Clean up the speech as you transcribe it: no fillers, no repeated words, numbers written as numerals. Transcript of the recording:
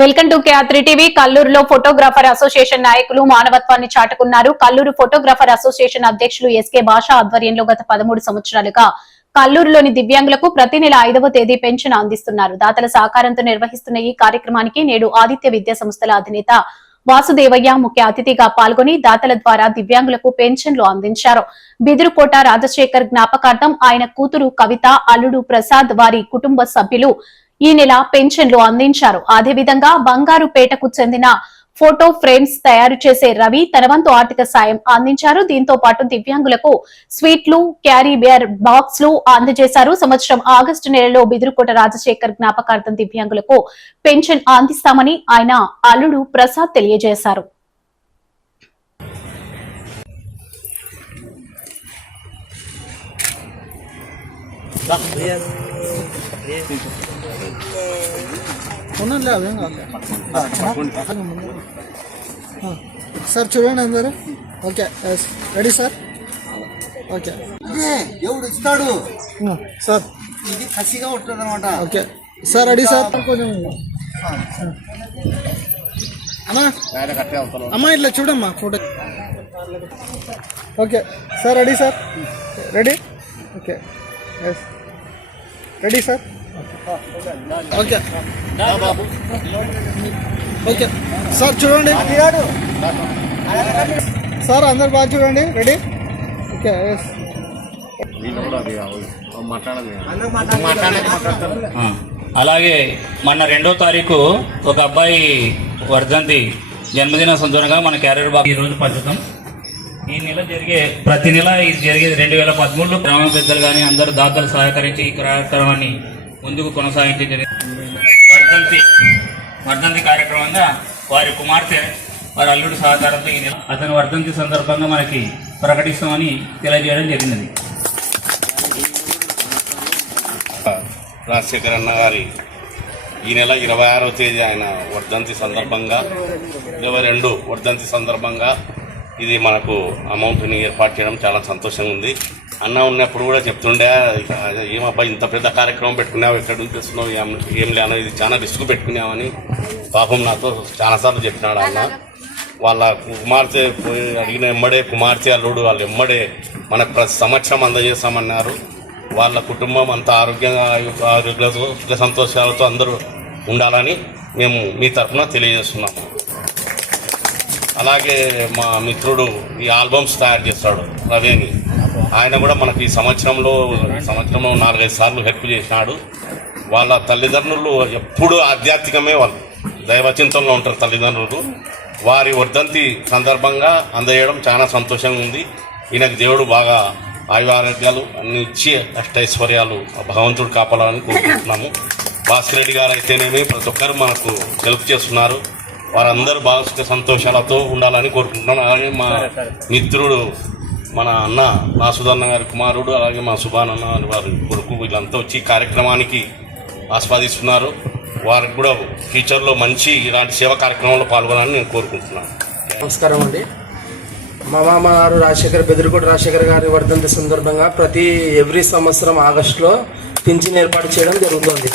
Welcome to కేఆర్3 TV. కల్లూరులో photographer association నాయకులు మానవత్వాన్ని చాటుకున్నారు. కల్లూరు ఫోటోగ్రాఫర్ అసోసియేషన్ అధ్యక్షులు ఎస్కే భాష ఆధ్వర్యంలో గత 13 సంవత్సరాలుగా కల్లూరులోని దివ్యాంగులకు ప్రతి నెల 5వ తేదీ పెన్షన్ అందిస్తున్నారు. దాతల సహకారంతో నిర్వహిస్తున్న ఈ కార్యక్రమానికి నేడు ఆదిత్య విద్యా సంస్థల అధినేత వాసుదేవయ్య ముఖ్య అతిథిగా పాల్గొని దాతల ద్వారా దివ్యాంగులకు పెన్షన్లు అందించారు. బిదురుకోట రాజశేఖర్ జ్ఞాపకార్థం ఆయన కూతురు కవిత, అల్లుడు ప్రసాద్, వారి కుటుంబ సభ్యులు ఈ నెల పెన్షన్లు అందించారు. అదేవిధంగా బంగారుపేటకు చెందిన ఫోటో ఫ్రేమ్స్ తయారు చేసే రవి తన వంతు ఆర్థిక సాయం అందించారు. దీంతో పాటు దివ్యాంగులకు స్వీట్లు, క్యారీ బేర్ బాక్స్లు అందజేశారు. సంవత్సరం ఆగస్టు నెలలో బిదురుకోట రాజశేఖర్ జ్ఞాపకార్థం దివ్యాంగులకు పెన్షన్ అందిస్తామని ఆయన అల్లుడు ప్రసాద్ తెలియజేశారు. సార్ చూడండి అందరు. Okay ready sir. ఓకే దేవుడు ఇస్తాడు సార్. ఇది కసిగా ఉంటుంది అనమాట. Okay sir ready sir. కొంచెం అమ్మా అమ్మా ఇట్లా చూడమ్మా photo. Okay sir ready sir. Ready. Okay ready sir. Okay okay sir చూడండి సార్, అందరు బాగా చూడండి. రెడీ. ఓకే అలాగే మొన్న 2వ తారీఖు ఒక అబ్బాయి వర్ధంతి జన్మదిన సందర్భంగా మన క్యారియర్ బాగా ఈరోజు పంచుతాం. ఈ నెల ప్రతి నెల ఇది జరిగేది 2013లో గ్రామ పెద్దలు కానీ అందరూ దాతలు సహకరించి ఈ కార్యక్రమాన్ని ముందుకు కొనసాగించే వర్ధంతి కార్యక్రమంగా వారి కుమార్తె, వారి అల్లుడి సహకారంతో ఈ నెల అతని వర్ధంతి సందర్భంగా మనకి ప్రకటిస్తామని తెలియజేయడం జరిగినది. రాజశేఖర్ అన్న గారి ఈ నెల 26వ తేదీ ఆయన వర్ధంతి సందర్భంగా 22 వర్ధంతి సందర్భంగా ఇది మనకు అమౌంట్ని ఏర్పాటు చేయడం చాలా సంతోషంగా ఉంది. అన్న ఉన్నప్పుడు కూడా చెప్తుండే, ఏమబ్బాయి ఇంత పెద్ద కార్యక్రమం పెట్టుకున్నావు, ఎక్కడ నుంచి తెస్తున్నావు, ఏం లేనో, ఇది చాలా రిస్క్ పెట్టుకున్నామని పాపం నాతో చాలాసార్లు చెప్పినాడు అన్న. వాళ్ళ కుమార్తె అడిగిన ఎమ్మడే కుమార్తె అల్లుడు వాళ్ళు ఎమ్మడే మనకు ప్రతి సంవత్సరం అందజేస్తామన్నారు. వాళ్ళ కుటుంబం అంతా ఆరోగ్యంగా సుఖ సంతోషాలతో అందరూ ఉండాలని మేము మీ తరఫున తెలియజేస్తున్నాము. అలాగే మా మిత్రుడు ఈ ఆల్బమ్స్ తయారు చేస్తాడు రవేని, ఆయన కూడా మనకి ఈ సంవత్సరంలో 4-5 సార్లు హెల్ప్ చేసినాడు. వాళ్ళ తల్లిదండ్రులు ఎప్పుడు ఆధ్యాత్మికమే, వాళ్ళు దైవచింతనలో ఉంటారు తల్లిదండ్రులు. వారి వర్ధంతి సందర్భంగా అందజేయడం చాలా సంతోషంగా ఉంది. ఈయనకు దేవుడు బాగా ఆయురారోగ్యాలు అన్ని ఇచ్చి అష్టైశ్వర్యాలు భగవంతుడు కాపాడాలని కోరుకుంటున్నాము. భాస్కర్ రెడ్డి గారు అయితేనేమి ప్రతి ఒక్కరు మనకు హెల్ప్ చేస్తున్నారు. వారందరూ బాగా సుఖ సంతోషాలతో ఉండాలని కోరుకుంటున్నాను. అలాగే మా మిత్రుడు మన అన్న నాసుదన్న గారి కుమారుడు, అలాగే మా సుభానన్న వారి కొడుకు, వీళ్ళంతా వచ్చి కార్యక్రమానికి ఆస్వాదిస్తున్నారు. వారికి కూడా ఫ్యూచర్లో మంచి ఇలాంటి సేవా కార్యక్రమంలో పాల్గొనాలని నేను కోరుకుంటున్నాను. నమస్కారం అండి. మా మామ గారు బెదిరికోట రాజశేఖర్ గారి వర్ధంతి సందర్భంగా ఎవ్రీ సంవత్సరం ఆగస్టులో పింఛన్ ఏర్పాటు చేయడం జరుగుతుంది.